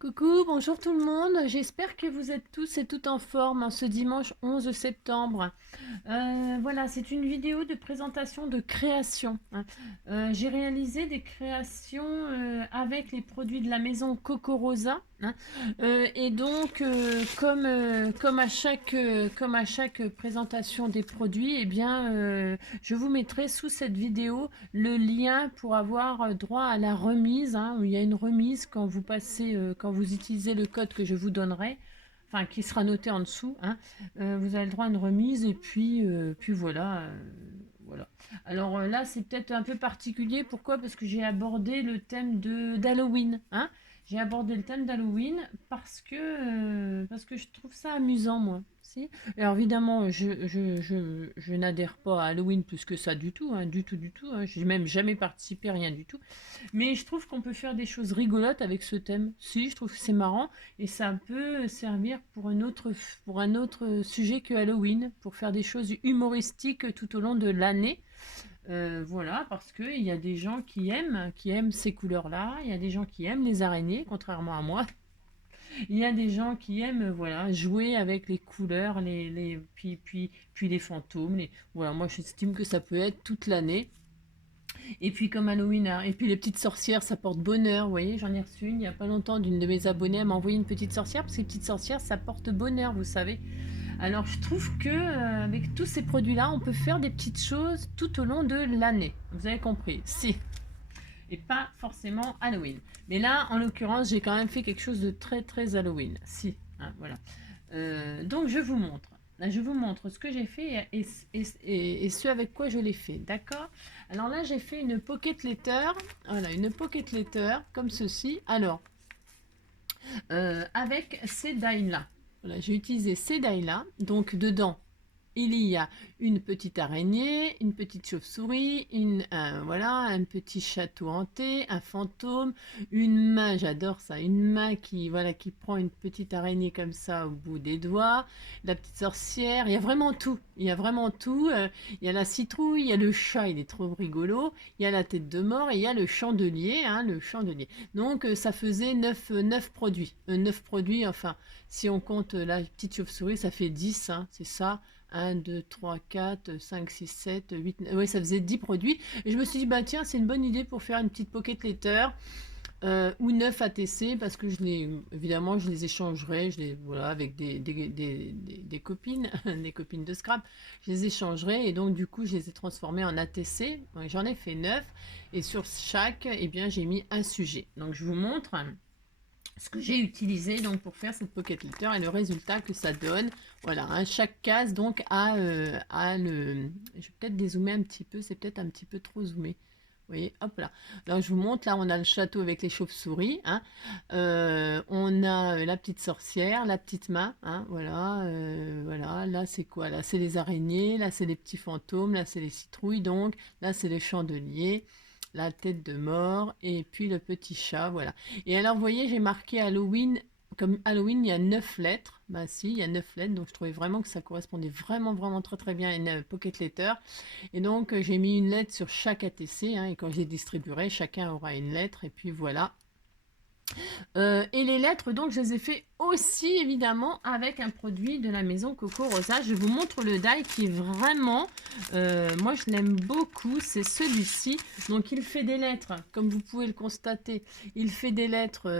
Coucou, bonjour tout le monde. J'espère que vous êtes tous et toutes en forme ce dimanche 11 septembre. Voilà, c'est une vidéo de présentation de création, hein. J'ai réalisé des créations avec les produits de la maison Coco Rosa, hein. Et donc, comme à chaque présentation des produits, eh bien, je vous mettrai sous cette vidéo le lien pour avoir droit à la remise, hein, où il y a une remise quand vous passez, quand vous utilisez le code que je vous donnerai, enfin qui sera noté en dessous, hein. Vous avez le droit à une remise et puis voilà. Voilà. Alors là, c'est peut-être un peu particulier. Pourquoi? Parce que j'ai abordé le thème d'Halloween, hein. J'ai abordé le thème d'Halloween parce que je trouve ça amusant, moi. Si. Alors évidemment, je n'adhère pas à Halloween plus que ça du tout, hein, du tout, hein. J'ai même jamais participé, rien du tout. Mais je trouve qu'on peut faire des choses rigolotes avec ce thème. Si, je trouve que c'est marrant et ça peut servir pour un autre sujet que Halloween, pour faire des choses humoristiques tout au long de l'année. Voilà, parce qu'il y a des gens qui aiment ces couleurs-là, il y a des gens qui aiment les araignées, contrairement à moi. Il y a des gens qui aiment voilà, jouer avec les couleurs, puis les fantômes. Voilà, moi j'estime que ça peut être toute l'année. Et puis comme Halloween, hein, et puis les petites sorcières, ça porte bonheur. Vous voyez, j'en ai reçu une il n'y a pas longtemps d'une de mes abonnées, elle m'a envoyé une petite sorcière, parce que les petites sorcières, ça porte bonheur, vous savez. Alors je trouve que avec tous ces produits-là, on peut faire des petites choses tout au long de l'année. Vous avez compris? Si. Et pas forcément Halloween. Mais là, en l'occurrence, j'ai quand même fait quelque chose de très très Halloween. Si, hein, voilà. Donc je vous montre. Là, je vous montre ce que j'ai fait et ce avec quoi je l'ai fait. D'accord? Alors là, j'ai fait une pocket letter. Voilà, une pocket letter comme ceci. Alors, avec ces die-là. Voilà, j'ai utilisé ces die-là. Donc dedans, il y a une petite araignée, une petite chauve-souris, voilà, un petit château hanté, un fantôme, une main, j'adore ça, une main qui, voilà, qui prend une petite araignée comme ça au bout des doigts, la petite sorcière, il y a vraiment tout, il y a vraiment tout, il y a la citrouille, il y a le chat, il est trop rigolo, il y a la tête de mort et il y a le chandelier, hein, le chandelier. Donc ça faisait 9 produits, 9 produits, enfin, si on compte la petite chauve-souris, ça fait 10, hein, c'est ça. 1, 2, 3, 4, 5, 6, 7, 8, oui, ça faisait 10 produits. Et je me suis dit, bah tiens, c'est une bonne idée pour faire une petite pocket letter ou 9 ATC parce que évidemment, je les échangerai voilà, avec des copines, des copines de scrap. Je les échangerai et donc, du coup, je les ai transformés en ATC. J'en ai fait 9 et sur chaque, eh bien, j'ai mis un sujet. Donc, je vous montre ce que j'ai utilisé donc pour faire cette pocket letter et le résultat que ça donne. Voilà, hein, chaque case donc a le... Je vais peut-être dézoomer un petit peu, c'est peut-être un petit peu trop zoomé. Vous voyez, hop là. Là, je vous montre, là, on a le château avec les chauves-souris, hein. On a la petite sorcière, la petite main, hein, voilà, voilà. Là, c'est quoi? Là, c'est les araignées, là, c'est les petits fantômes, là, c'est les citrouilles, donc, là, c'est les chandeliers, la tête de mort, et puis le petit chat, voilà. Et alors, vous voyez, j'ai marqué Halloween. Comme Halloween, il y a 9 lettres. Bah si, il y a 9 lettres, donc je trouvais vraiment que ça correspondait vraiment très très bien à une pocket letter. Et donc, j'ai mis une lettre sur chaque ATC, hein, et quand je les distribuerai, chacun aura une lettre, et puis voilà. Et les lettres, donc, je les ai fait aussi, évidemment, avec un produit de la maison Coco Rosa. Je vous montre le die qui est vraiment, moi, je l'aime beaucoup. C'est celui-ci. Donc, il fait des lettres, comme vous pouvez le constater. Il fait des lettres,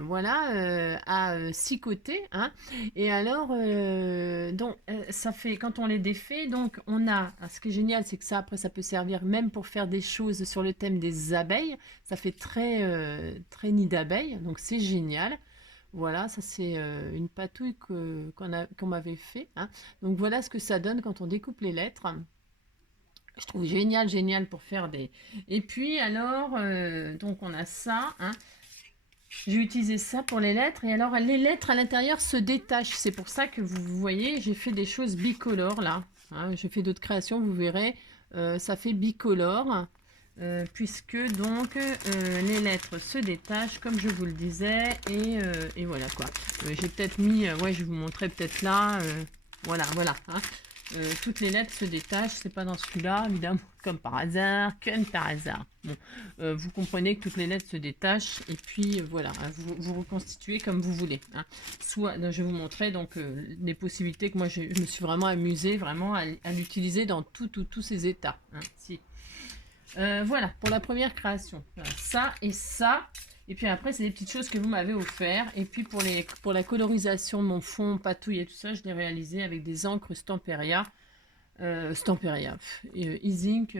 voilà, à 6 côtés, hein. Et alors, donc, ça fait, quand on les défait, donc, on a, ce qui est génial, c'est que ça, après, ça peut servir même pour faire des choses sur le thème des abeilles. Ça fait très nid d'abeilles, donc c'est génial. Voilà, ça c'est une patouille qu'on m'avait fait, hein. Donc voilà ce que ça donne quand on découpe les lettres. Je trouve génial pour faire des... Et puis alors, donc on a ça, hein. J'ai utilisé ça pour les lettres. Et alors les lettres à l'intérieur se détachent. C'est pour ça que vous voyez, j'ai fait des choses bicolores là, hein. J'ai fait d'autres créations, vous verrez. Ça fait bicolore. Puisque donc les lettres se détachent comme je vous le disais et voilà quoi. J'ai peut-être mis, ouais je vous montrerai peut-être là, voilà, hein. toutes les lettres se détachent. C'est pas dans celui-là, évidemment, comme par hasard, Bon, vous comprenez que toutes les lettres se détachent et puis voilà, hein, vous reconstituez comme vous voulez. Hein. Soit, je vais vous montrer donc les possibilités que moi je me suis vraiment amusée vraiment à l'utiliser dans tous ces états. Hein, si. Voilà pour la première création. Voilà, ça et ça. Et puis après, c'est des petites choses que vous m'avez offert. Et puis pour la colorisation de mon fond, patouille et tout ça, je l'ai réalisé avec des encres Stamperia. Stamperia. E-Ink.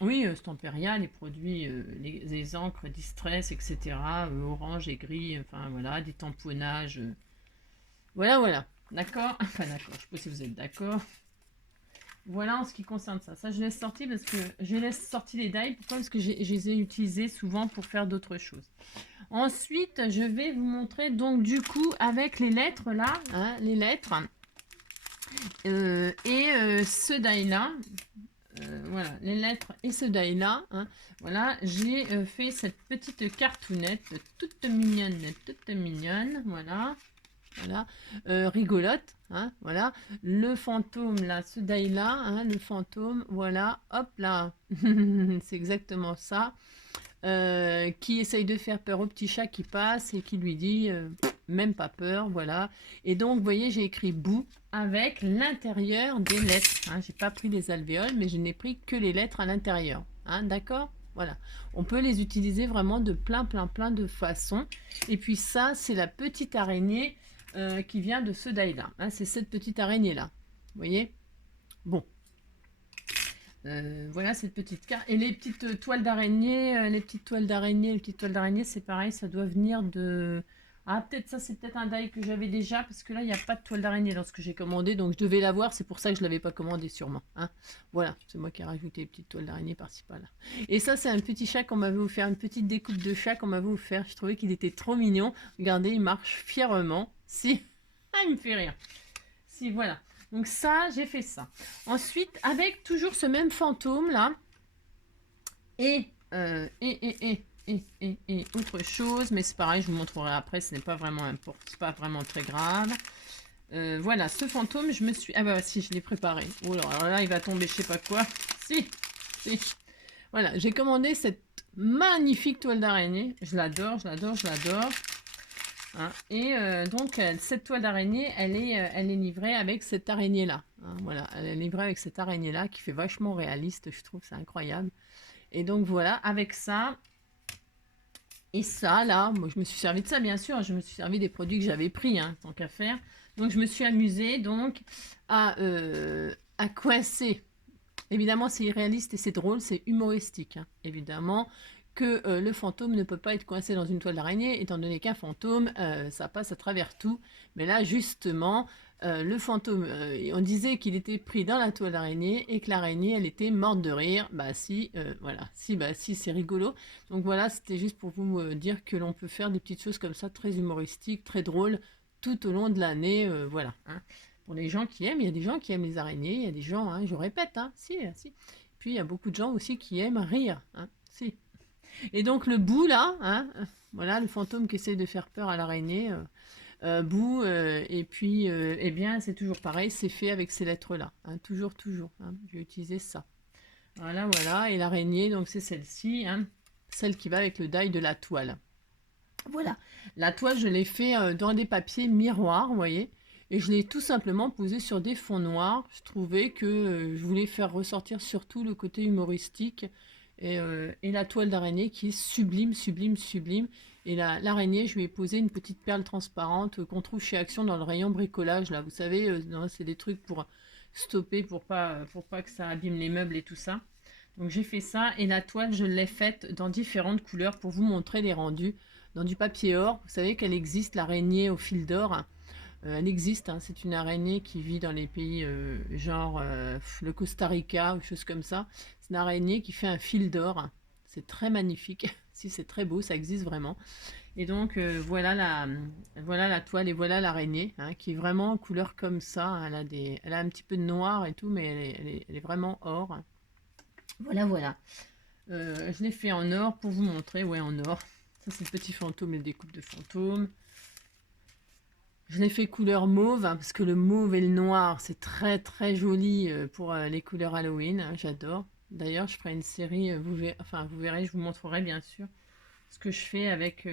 Oui, Stamperia, les produits, les encres Distress, etc. Orange et gris, enfin voilà, des tamponnages. Voilà, voilà. D'accord. Enfin d'accord, je sais pas si vous êtes d'accord. Voilà en ce qui concerne ça. Ça, je laisse sortir parce que je laisse sortir les die. Pourquoi? Parce que je les ai utilisés souvent pour faire d'autres choses. Ensuite, je vais vous montrer donc du coup avec les lettres là, hein, les lettres ce die là. Voilà, les lettres et ce die là. Hein, voilà, j'ai fait cette petite cartoonette toute mignonne. Voilà. Voilà, rigolote, hein, voilà, le fantôme là, ce die là, hein, le fantôme, voilà, hop là, c'est exactement ça, qui essaye de faire peur au petit chat qui passe et qui lui dit, même pas peur, voilà, et donc, vous voyez, j'ai écrit bout avec l'intérieur des lettres, hein, j'ai pas pris les alvéoles, mais je n'ai pris que les lettres à l'intérieur, hein, d'accord? Voilà, on peut les utiliser vraiment de plein de façons, et puis ça, c'est la petite araignée qui vient de ce die là. Hein, c'est cette petite araignée là. Vous voyez? Bon. Voilà cette petite carte. Et les petites toiles d'araignée, les petites toiles d'araignée, c'est pareil, ça doit venir de... Ah, peut-être ça, c'est peut-être un die que j'avais déjà, parce que là, il n'y a pas de toile d'araignée dans ce que j'ai commandé, donc je devais l'avoir, c'est pour ça que je ne l'avais pas commandé sûrement. Hein. Voilà, c'est moi qui ai rajouté les petites toiles d'araignée par-ci par-là. Et ça, c'est un petit chat qu'on m'avait offert, une petite découpe de chat qu'on m'avait offert. Je trouvais qu'il était trop mignon. Regardez, il marche fièrement. Si, ah, il me fait rire. Si, voilà. Donc ça, j'ai fait ça. Ensuite, avec toujours ce même fantôme là, et autre chose, mais c'est pareil, je vous montrerai après, ce n'est pas vraiment important, c'est pas vraiment très grave. Voilà, ce fantôme, je me suis... Ah bah si, je l'ai préparé. Oh là, alors là, il va tomber je sais pas quoi. Si. Voilà, j'ai commandé cette magnifique toile d'araignée. Je l'adore. Hein. Et donc, cette toile d'araignée, elle est livrée avec cette araignée-là. Hein, voilà, elle est livrée avec cette araignée-là qui fait vachement réaliste, je trouve, c'est incroyable. Et donc, voilà, avec ça et ça, là, moi, je me suis servi de ça, bien sûr. Je me suis servi des produits que j'avais pris, hein, tant qu'à faire. Donc, je me suis amusée, donc, à coincer. Évidemment, c'est irréaliste et c'est drôle, c'est humoristique, hein, évidemment que le fantôme ne peut pas être coincé dans une toile d'araignée, étant donné qu'un fantôme, ça passe à travers tout. Mais là, justement, le fantôme, on disait qu'il était pris dans la toile d'araignée et que l'araignée, elle était morte de rire. Bah si, voilà, si, bah si, c'est rigolo. Donc voilà, c'était juste pour vous dire que l'on peut faire des petites choses comme ça, très humoristiques, très drôles, tout au long de l'année, voilà. Hein. Pour les gens qui aiment, il y a des gens qui aiment les araignées, il y a des gens, hein, je répète, hein, si. Puis il y a beaucoup de gens aussi qui aiment rire, hein, si. Et donc le bout là, hein, voilà, le fantôme qui essaie de faire peur à l'araignée, bout, et puis, eh bien, c'est toujours pareil, c'est fait avec ces lettres-là, hein, toujours, hein, je vais utiliser ça. Voilà, et l'araignée, donc c'est celle-ci, hein, celle qui va avec le die de la toile. Voilà, la toile, je l'ai fait dans des papiers miroirs, vous voyez, et je l'ai tout simplement posée sur des fonds noirs. Je trouvais que je voulais faire ressortir surtout le côté humoristique et la toile d'araignée qui est sublime. Et l'araignée, je lui ai posé une petite perle transparente qu'on trouve chez Action dans le rayon bricolage. Là, vous savez, c'est des trucs pour stopper, pour pas que ça abîme les meubles et tout ça. Donc j'ai fait ça et la toile, je l'ai faite dans différentes couleurs pour vous montrer les rendus. Dans du papier or, vous savez qu'elle existe, l'araignée au fil d'or. Elle existe, hein, c'est une araignée qui vit dans les pays genre le Costa Rica ou choses comme ça. C'est une araignée qui fait un fil d'or. C'est très magnifique. Si c'est très beau, ça existe vraiment. Et donc voilà la toile et voilà l'araignée hein, qui est vraiment en couleur comme ça. Hein. Elle a un petit peu de noir et tout, mais elle est vraiment or. Voilà. Je l'ai fait en or pour vous montrer. Ouais, en or. Ça, c'est le petit fantôme, les découpes de fantômes. Je l'ai fait couleur mauve, hein, parce que le mauve et le noir, c'est très très joli pour les couleurs Halloween, hein, j'adore. D'ailleurs, je ferai une série, enfin, vous verrez, je vous montrerai bien sûr ce que je fais avec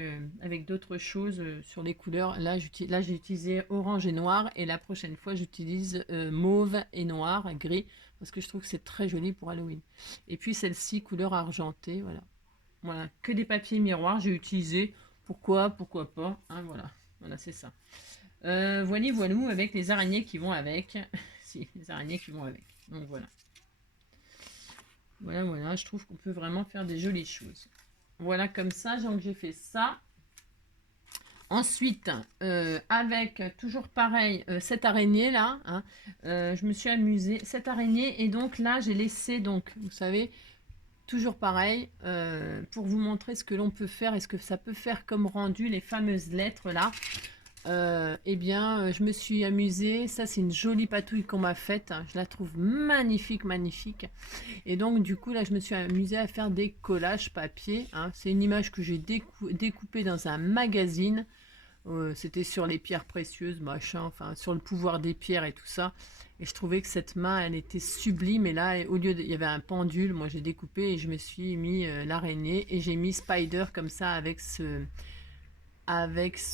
d'autres choses sur les couleurs. Là, j'ai utilisé orange et noir, et la prochaine fois, j'utilise mauve et noir, gris, parce que je trouve que c'est très joli pour Halloween. Et puis celle-ci, couleur argentée, voilà. Voilà, que des papiers miroirs, j'ai utilisé. Pourquoi pas, hein, voilà. Voilà, c'est ça. Voilà, voilou, avec les araignées qui vont avec. Si, les araignées qui vont avec. Donc voilà. Voilà, je trouve qu'on peut vraiment faire des jolies choses. Voilà, comme ça, donc j'ai fait ça. Ensuite, avec toujours pareil, cette araignée là, hein, je me suis amusée. Cette araignée, et donc là, j'ai laissé, donc, vous savez, toujours pareil, pour vous montrer ce que l'on peut faire et ce que ça peut faire comme rendu, les fameuses lettres là. Eh bien, je me suis amusée. Ça, c'est une jolie patouille qu'on m'a faite. Je la trouve magnifique, magnifique. Et donc, du coup, là, je me suis amusée à faire des collages papier, hein. C'est une image que j'ai découpée dans un magazine. C'était sur les pierres précieuses, machin, enfin, sur le pouvoir des pierres et tout ça. Et je trouvais que cette main, elle était sublime. Et là, au lieu il y avait un pendule, moi, j'ai découpé et je me suis mis l'araignée. Et j'ai mis Spider comme ça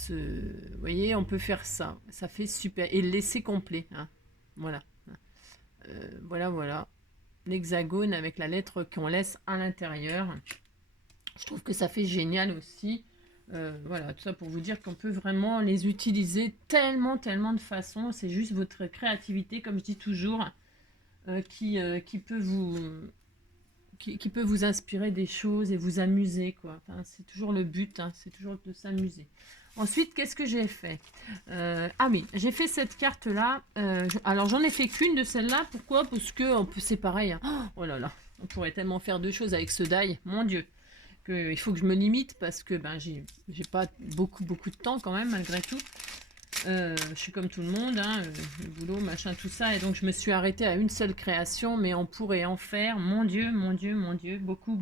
vous voyez, on peut faire ça, ça fait super, et le laisser complet, hein. Voilà. Voilà, l'hexagone avec la lettre qu'on laisse à l'intérieur, je trouve que ça fait génial aussi. Voilà, tout ça pour vous dire qu'on peut vraiment les utiliser tellement de façons. C'est juste votre créativité, comme je dis toujours, qui peut qui peut vous inspirer des choses et vous amuser, quoi. Enfin, c'est toujours le but, hein, c'est toujours de s'amuser. Ensuite, qu'est-ce que j'ai fait? Ah oui, j'ai fait cette carte-là. Alors, j'en ai fait qu'une de celle-là. Pourquoi? Parce que c'est pareil, hein. Oh là là, on pourrait tellement faire de choses avec ce die. Mon Dieu, il faut que je me limite parce que ben, j'ai pas beaucoup de temps quand même, malgré tout. Je suis comme tout le monde, hein, le boulot, machin, tout ça, et donc je me suis arrêtée à une seule création, mais on pourrait en faire, mon Dieu, beaucoup.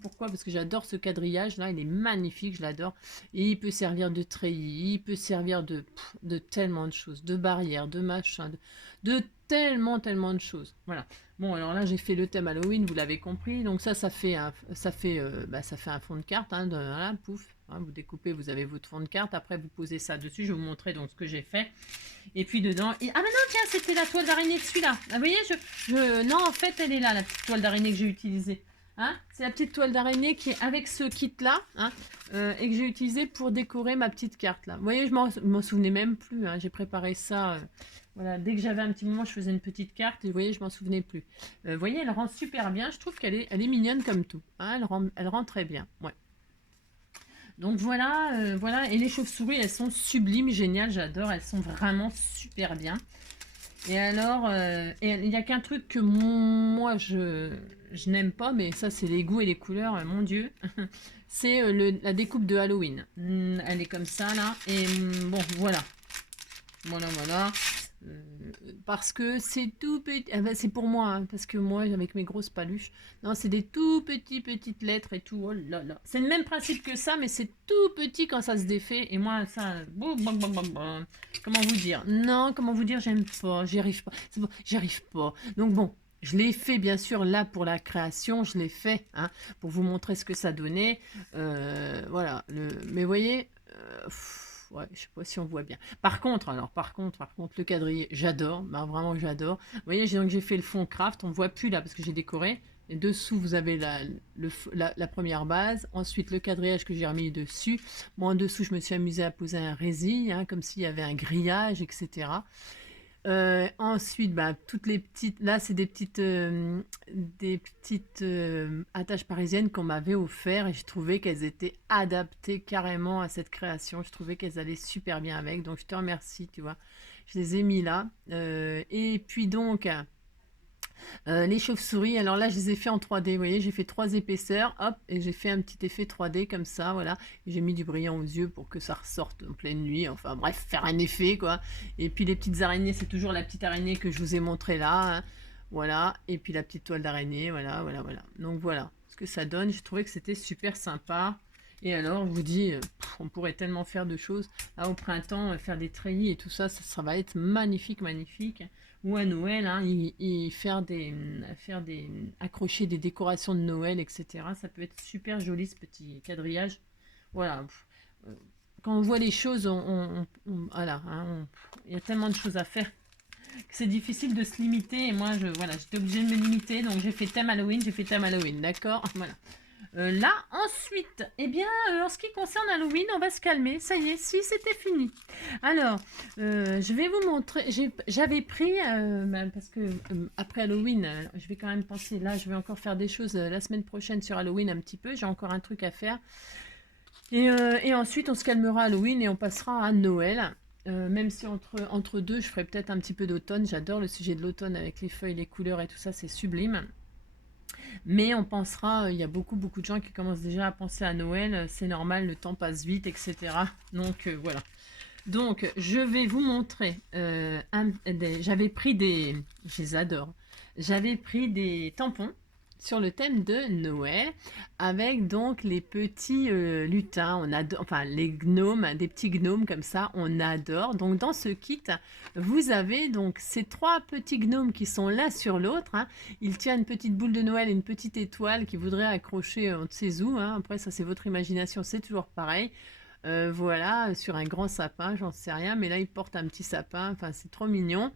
Pourquoi? Parce que j'adore ce quadrillage là, il est magnifique, je l'adore, et il peut servir de treillis, il peut servir de tellement de choses, de barrières, de machin, de tellement de choses. Voilà. Bon, alors là j'ai fait le thème Halloween, vous l'avez compris, donc ça fait un fond de carte, hein, voilà, pouf. Hein, vous découpez, vous avez votre fond de carte. Après, vous posez ça dessus. Je vais vous montrer donc ce que j'ai fait. Et puis dedans... Ah, mais non, tiens, c'était la toile d'araignée de celui-là. Ah, vous voyez, non, en fait, elle est là, la petite toile d'araignée que j'ai utilisée. Hein, c'est la petite toile d'araignée qui est avec ce kit-là, hein, et que j'ai utilisé pour décorer ma petite carte, là. Vous voyez, je m'en souvenais même plus. Hein, j'ai préparé ça... voilà, dès que j'avais un petit moment, je faisais une petite carte. Et vous voyez, je m'en souvenais plus. Vous voyez, elle rend super bien. Je trouve qu'elle est mignonne comme tout. Hein, elle rend très bien. Ouais. Donc voilà, voilà. Et les chauves-souris, elles sont sublimes, géniales, j'adore. Elles sont vraiment super bien. Et alors, il n'y a qu'un truc que moi, je n'aime pas, mais ça, c'est les goûts et les couleurs, mon Dieu. C'est la découpe de Halloween. Elle est comme ça, là. Et bon, voilà. Voilà. Parce que c'est tout petit, c'est pour moi, hein, parce que moi avec mes grosses paluches, non, c'est des tout petites lettres et tout. Oh là là, c'est le même principe que ça, mais c'est tout petit quand ça se défait. Et moi ça, comment vous dire? Non, comment vous dire? J'aime pas, j'y arrive pas. C'est bon, j'y arrive pas. Donc bon, je l'ai fait bien sûr là pour la création, je l'ai fait, hein, pour vous montrer ce que ça donnait. Voilà, mais vous voyez. Ouais, je sais pas si on voit bien. Par contre, le quadrillé, j'adore, bah, vraiment j'adore. Vous voyez, j'ai fait le fond craft, on ne voit plus là parce que j'ai décoré. Et dessous, vous avez la première base. Ensuite, le quadrillage que j'ai remis dessus. Moi, en dessous, je me suis amusée à poser un résil, hein, comme s'il y avait un grillage, etc. Ensuite, bah, toutes les petites, là c'est des petites attaches parisiennes qu'on m'avait offert et je trouvais qu'elles étaient adaptées carrément à cette création. Je trouvais qu'elles allaient super bien avec, donc je te remercie, tu vois. Je les ai mis là. Et puis donc, les chauves-souris, alors là, je les ai fait en 3D. Vous voyez, j'ai fait 3 épaisseurs, hop, et j'ai fait un petit effet 3D comme ça, voilà. J'ai mis du brillant aux yeux pour que ça ressorte en pleine nuit. Enfin bref, faire un effet, quoi. Et puis les petites araignées, c'est toujours la petite araignée que je vous ai montré là, hein. Voilà. Et puis la petite toile d'araignée, voilà. Donc voilà ce que ça donne. J'ai trouvé que c'était super sympa. Et alors, je vous dis, on pourrait tellement faire de choses. Là, au printemps, faire des treillis et tout ça, ça va être magnifique, magnifique. Ou à Noël, hein, accrocher des décorations de Noël, etc. Ça peut être super joli ce petit quadrillage. Voilà. Quand on voit les choses, voilà, hein, il y a tellement de choses à faire que c'est difficile de se limiter. Et moi, voilà, j'étais obligée de me limiter. Donc, j'ai fait thème Halloween, d'accord. Voilà. Là, ensuite, eh bien, en ce qui concerne Halloween, on va se calmer. Ça y est, si, c'était fini. Alors, je vais vous montrer. J'avais pris, parce que après Halloween, je vais quand même penser, là, je vais encore faire des choses la semaine prochaine sur Halloween un petit peu. J'ai encore un truc à faire. Et ensuite, on se calmera à Halloween et on passera à Noël. Même si entre deux, je ferai peut-être un petit peu d'automne. J'adore le sujet de l'automne avec les feuilles, les couleurs et tout ça, c'est sublime. Mais on pensera, il y a beaucoup de gens qui commencent déjà à penser à Noël. C'est normal, le temps passe vite, etc. Donc voilà. Donc je vais vous montrer. J'avais pris des... Je les adore. J'avais pris des tampons sur le thème de Noël avec donc les petits lutins, on adore, enfin les gnomes, des petits gnomes comme ça, on adore. Donc dans ce kit, vous avez donc ces 3 petits gnomes qui sont l'un sur l'autre. Hein. Il tient une petite boule de Noël et une petite étoile qui voudrait accrocher on ne sait où. Hein. Après ça c'est votre imagination, c'est toujours pareil. Voilà, sur un grand sapin, j'en sais rien, mais là il porte un petit sapin, enfin c'est trop mignon.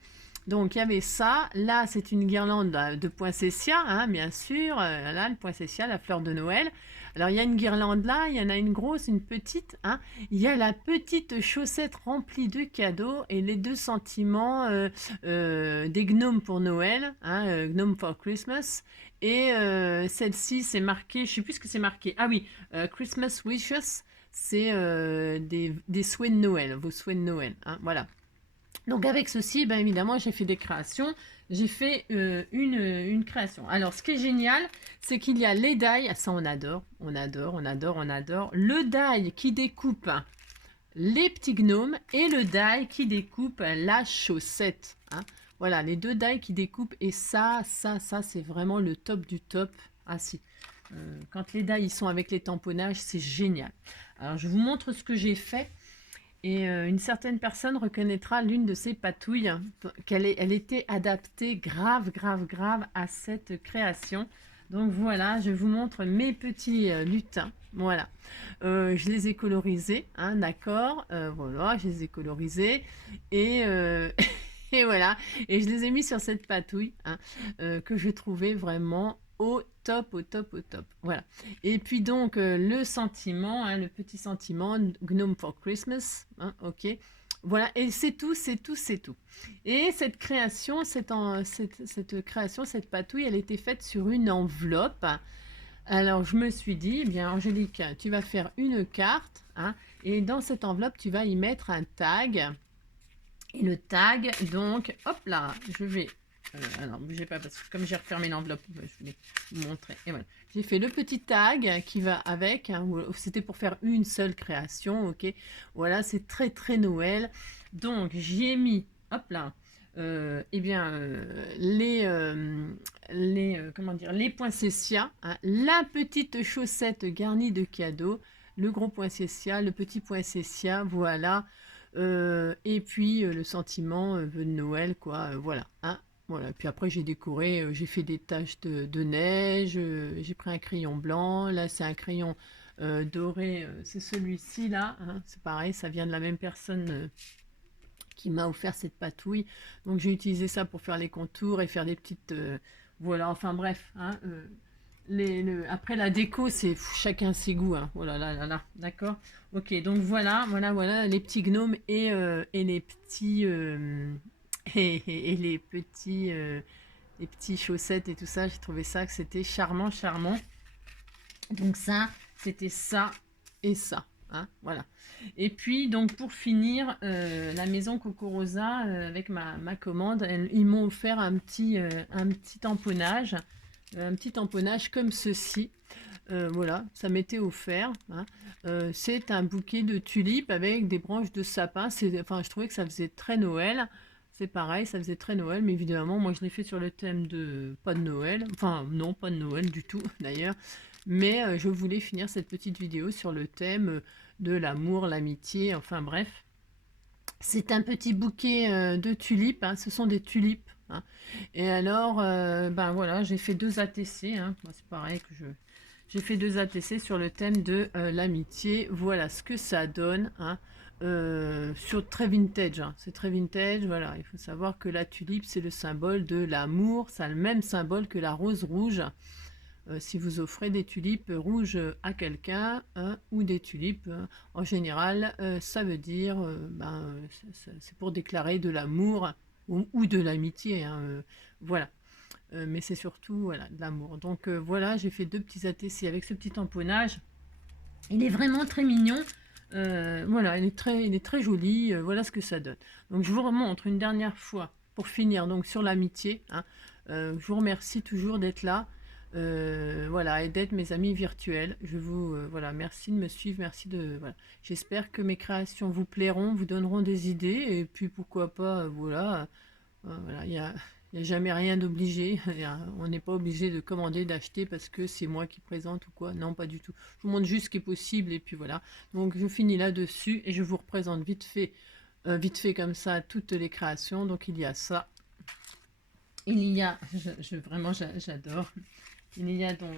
Donc il y avait ça, là c'est une guirlande de poinsettia, hein, bien sûr, là le poinsettia, la fleur de Noël. Alors il y a une guirlande là, il y en a une grosse, une petite, hein. Il y a la petite chaussette remplie de cadeaux et les 2 sentiments des gnomes pour Noël, hein, Gnome for Christmas. Et celle-ci c'est marqué, je sais plus ce que c'est marqué, ah oui, Christmas Wishes, c'est des souhaits de Noël, vos souhaits de Noël, hein, voilà. Donc avec ceci, ben évidemment, j'ai fait des créations. J'ai fait une création. Alors, ce qui est génial, c'est qu'il y a les die. Ça, on adore, on adore, on adore, on adore. Le die qui découpe les petits gnomes et le die qui découpe la chaussette. Hein. Voilà, les 2 die qui découpent. Et ça, c'est vraiment le top du top. Ah si, quand les die ils sont avec les tamponnages, c'est génial. Alors, je vous montre ce que j'ai fait. Et une certaine personne reconnaîtra l'une de ces patouilles, elle était adaptée grave à cette création. Donc voilà, je vous montre mes petits lutins. Voilà, je les ai colorisés, hein, d'accord. Voilà, je les ai colorisés et, et voilà. Et je les ai mis sur cette patouille hein, que je trouvais vraiment au top, au top, au top. Voilà. Et puis donc, le sentiment, hein, le petit sentiment, Gnome for Christmas, hein, ok. Voilà, et c'est tout, c'est tout, c'est tout. Et cette création, cette création, cette patouille, elle était faite sur une enveloppe. Alors, je me suis dit, eh bien, Angélique, tu vas faire une carte, hein, et dans cette enveloppe, tu vas y mettre un tag. Et le tag, donc, hop là, je vais... alors, bougez pas, parce que comme j'ai refermé l'enveloppe, je voulais vous montrer. Et voilà. J'ai fait le petit tag qui va avec. Hein, c'était pour faire une seule création, ok. Voilà, c'est très Noël. Donc, j'y ai mis, hop là, eh bien, comment dire, les poinsettias, hein, la petite chaussette garnie de cadeaux, le gros poinsettia, le petit poinsettia, voilà. Et puis le sentiment de Noël, quoi, voilà. Hein. Voilà, puis après j'ai décoré, j'ai fait des taches de neige, j'ai pris un crayon blanc, là c'est un crayon doré, c'est celui-ci là, hein, c'est pareil, ça vient de la même personne qui m'a offert cette patouille, donc j'ai utilisé ça pour faire les contours et faire des petites, voilà, enfin bref, hein, après la déco c'est chacun ses goûts, hein. Oh là là, d'accord, ok, donc voilà, les petits gnomes et les petits... et les petits chaussettes et tout ça, j'ai trouvé ça que c'était charmant. Donc ça, c'était ça et ça. Hein, voilà. Et puis, donc pour finir, la maison Coco Rosa, avec ma commande, ils m'ont offert un petit tamponnage. Un petit tamponnage comme ceci. Voilà, ça m'était offert. Hein. C'est un bouquet de tulipes avec des branches de sapin. Enfin, je trouvais que ça faisait très Noël. C'est pareil, ça faisait très Noël, mais évidemment, moi je l'ai fait sur le thème de pas de Noël, enfin non, pas de Noël du tout d'ailleurs, mais je voulais finir cette petite vidéo sur le thème de l'amour, l'amitié, enfin bref. C'est un petit bouquet de tulipes, hein, ce sont des tulipes, hein. Et alors, ben voilà, j'ai fait 2 ATC, hein. Moi, c'est pareil que j'ai fait 2 ATC sur le thème de l'amitié. Voilà ce que ça donne, hein. Sur très vintage, hein. C'est très vintage. Voilà, il faut savoir que la tulipe, c'est le symbole de l'amour. Ça a le même symbole que la rose rouge. Si vous offrez des tulipes rouges à quelqu'un, hein, ou des tulipes, en général, ça veut dire, c'est pour déclarer de l'amour ou de l'amitié, hein, voilà. Mais c'est surtout voilà, de l'amour. Donc voilà, j'ai fait 2 petits ATC avec ce petit tamponnage. Il est vraiment très mignon. Voilà, il est très joli. Voilà ce que ça donne. Donc je vous remontre une dernière fois pour finir donc sur l'amitié, hein. Je vous remercie toujours d'être là. Voilà, et d'être mes amis virtuels. Je vous voilà, merci de me suivre, merci de voilà. J'espère que mes créations vous plairont, vous donneront des idées et puis pourquoi pas voilà, voilà, il y a jamais rien d'obligé. On n'est pas obligé de commander, d'acheter parce que c'est moi qui présente ou quoi. Non, pas du tout. Je vous montre juste ce qui est possible et puis voilà. Donc je finis là-dessus et je vous représente vite fait comme ça toutes les créations. Donc il y a ça. Il y a, vraiment j'adore. Il y a donc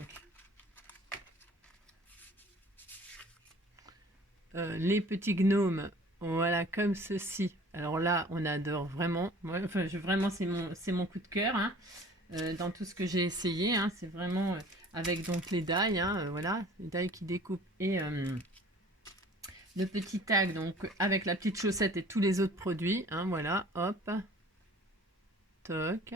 les petits gnomes, voilà, comme ceci. Alors là, on adore vraiment. Moi, enfin, vraiment, c'est mon coup de cœur, hein, dans tout ce que j'ai essayé, hein. C'est vraiment avec donc les die, hein, voilà, les die qui découpent et le petit tag, donc avec la petite chaussette et tous les autres produits, hein, voilà, hop, toc.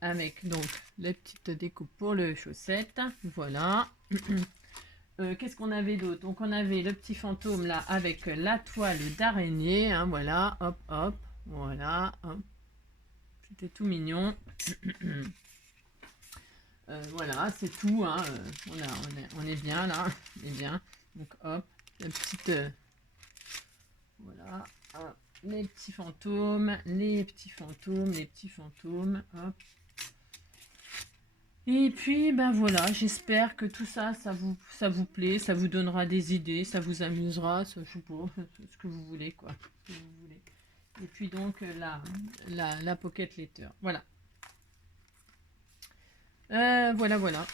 Avec donc les petites découpes pour le chaussette, voilà. Qu'est-ce qu'on avait d'autre? Donc on avait le petit fantôme là avec la toile d'araignée, hein, voilà, hop hop, voilà, hop. C'était tout mignon. Voilà, c'est tout, hein. On est bien là, on est bien. Donc hop, la petite, voilà, hop, les petits fantômes, les petits fantômes, les petits fantômes, hop. Et puis, ben voilà, j'espère que tout ça, ça vous plaît, ça vous donnera des idées, ça vous amusera, ça, je sais pas, ce que vous voulez, quoi. Ce que vous voulez. Et puis donc, la Pocket Letter. Voilà. Voilà, voilà.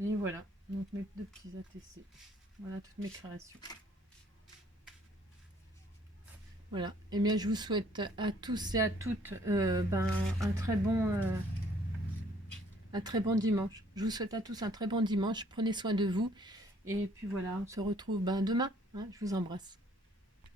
Et voilà, donc mes 2 petits ATC. Voilà toutes mes créations. Voilà. Eh bien, je vous souhaite à tous et à toutes un très bon dimanche. Je vous souhaite à tous un très bon dimanche. Prenez soin de vous. Et puis voilà, on se retrouve demain, hein. Je vous embrasse.